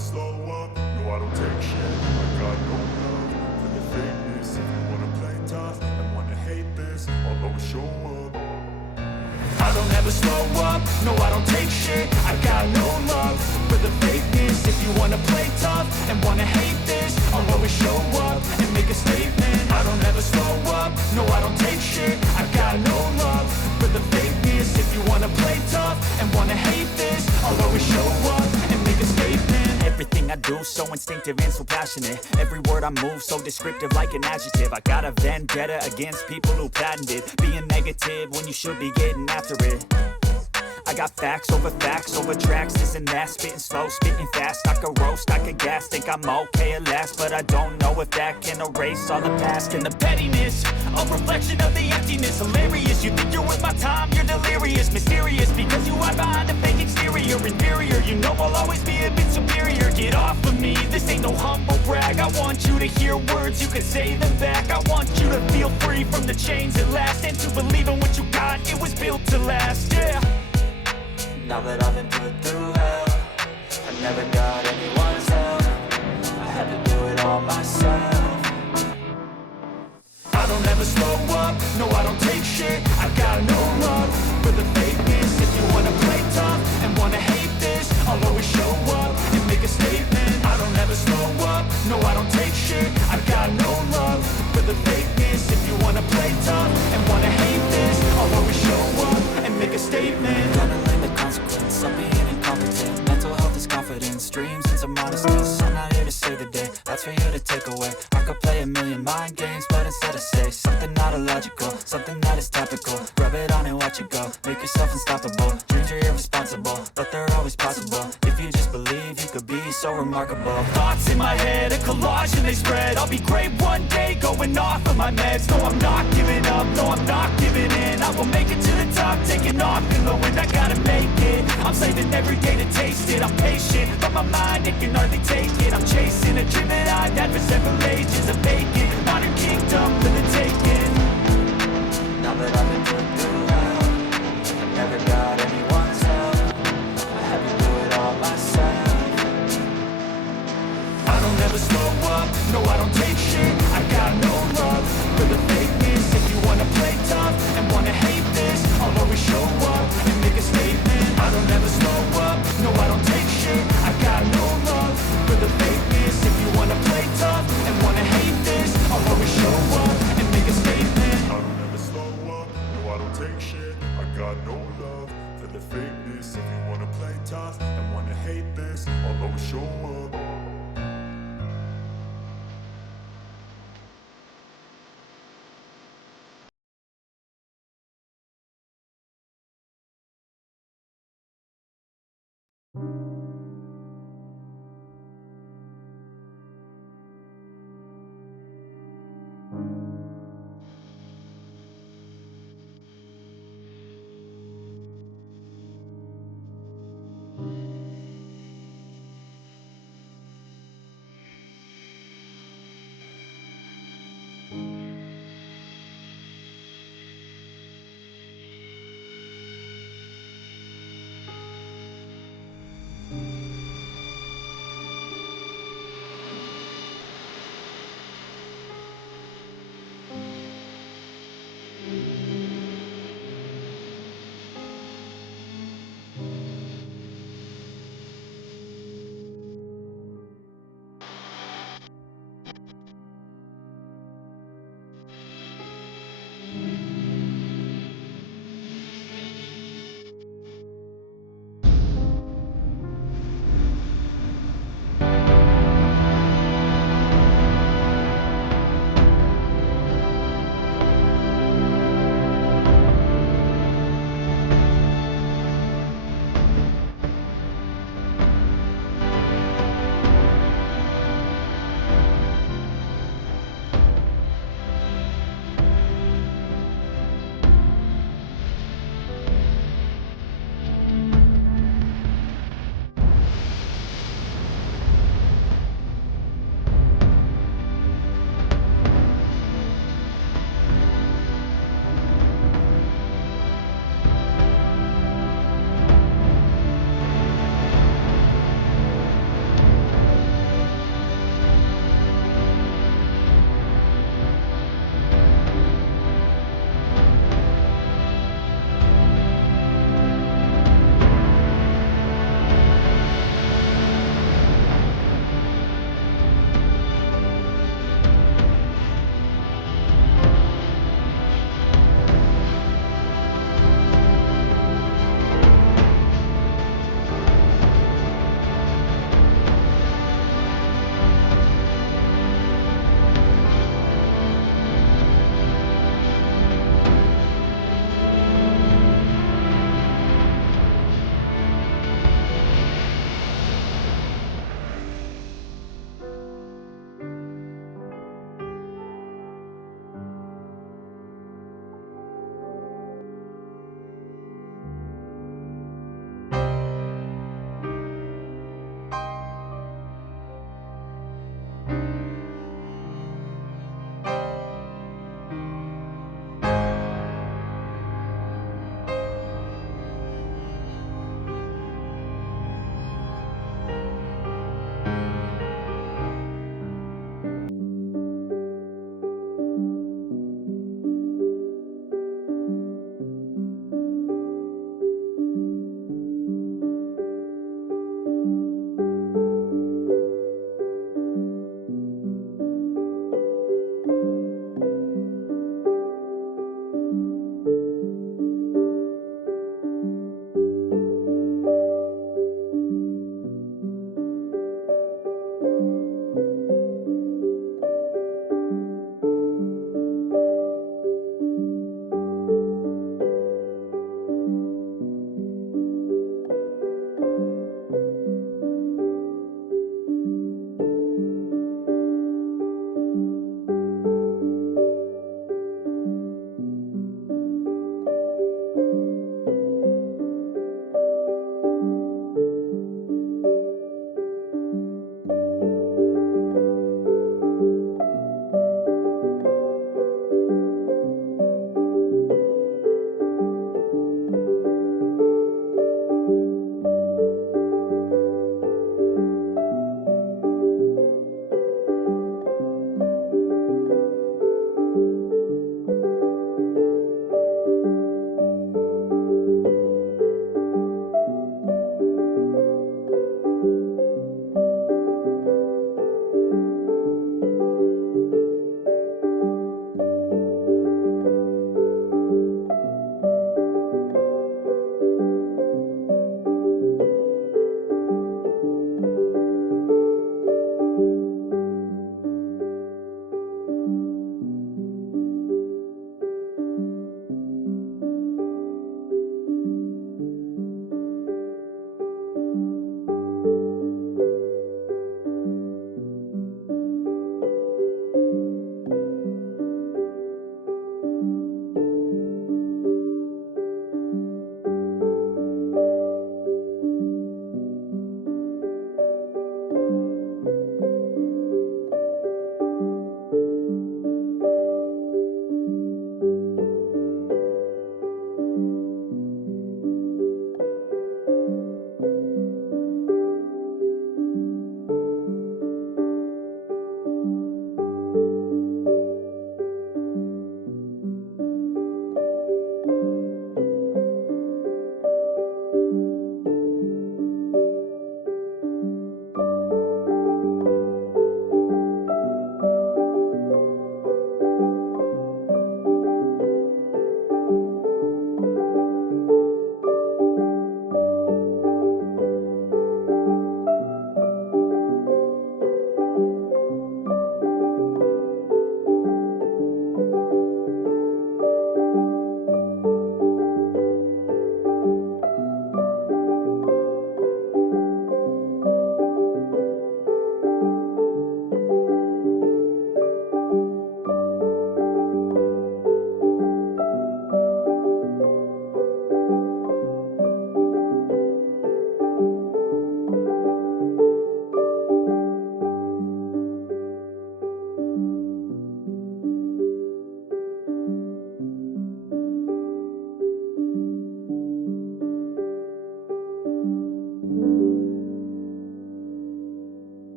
slow up, no I don't take shit. I got no love for the fakeness. If you wanna play tough and wanna hate this, I'll always show up. I don't ever slow up, no I don't take shit. I got no love for the fakeness. If you wanna play tough and wanna hate this, I'll always show up and make a statement. I don't ever slow up, no I don't take shit. I got no love for the fakeness. If you wanna play tough and wanna hate this, I'll always show up and make a statement. Everything I do so instinctive and so passionate. Every word I move so descriptive like an adjective. I got a vendetta against people who patented being negative when you should be getting after it. I got facts over tracks, this and that. Spitting slow, spitting fast. I could roast, I could gas. Think I'm okay at last, but I don't know if that can erase all the past. And the pettiness, a reflection of the emptiness. Hilarious, you think you're worth my time, you're delirious. Mysterious, because you hide behind a fake exterior. Inferior, you know I'll always be a bit superior. Get off of me, this ain't no humble brag. I want you to hear words, you can say them back. I want you to feel free from the chains at last, and to believe in what you got, it was built to last, yeah. Now that I've been put through hell, I never got anyone's help. I had to do it all myself. I don't ever slow up, no I don't take shit. I got no love for the fakeness. If you wanna play tough and wanna hate this, I'll always show up and make a statement. I don't ever slow up, no I don't take shit. I got no love for the fakeness. If you wanna play tough and wanna hate this, I'll always show up and make a statement. Gonna learn the consequence of being incompetent. Mental health is confidence, dreams and some modestness. I'm not here to save the day, that's for you to take away. I could play a million mind games, but instead I say something not illogical, something that is topical. Rub it on and watch it go, make yourself unstoppable. Dreams are irresponsible, but they're always possible. If you just believe, you could be so remarkable. Thoughts in my head, a collage and they spread. I'll be great one day, going off of my meds. No, I'm not giving up, no, I'm not giving in. I will make it to the top, taking off in the wind. I gotta make it, I'm saving every day to taste it. I'm patient, but my mind, it can hardly take it. I'm chasing a dream that I've had for several ages. A vacant, modern kingdom for the taking. Now that I've been put through hell, I never got anyone's help. I had to do it all myself. I don't ever slow up, no I don't take shit. I got no love for the fakeness. If you wanna play tough and wanna hate this, I'll always show up and make a statement. I don't ever slow up, no I don't take shit. I got no love for the fakeness. If you wanna play tough and wanna hate this, I'll always show up and make a statement. I don't ever slow up, no I don't take shit. I got no love for the fakeness. If you wanna play tough and wanna hate this, I'll always show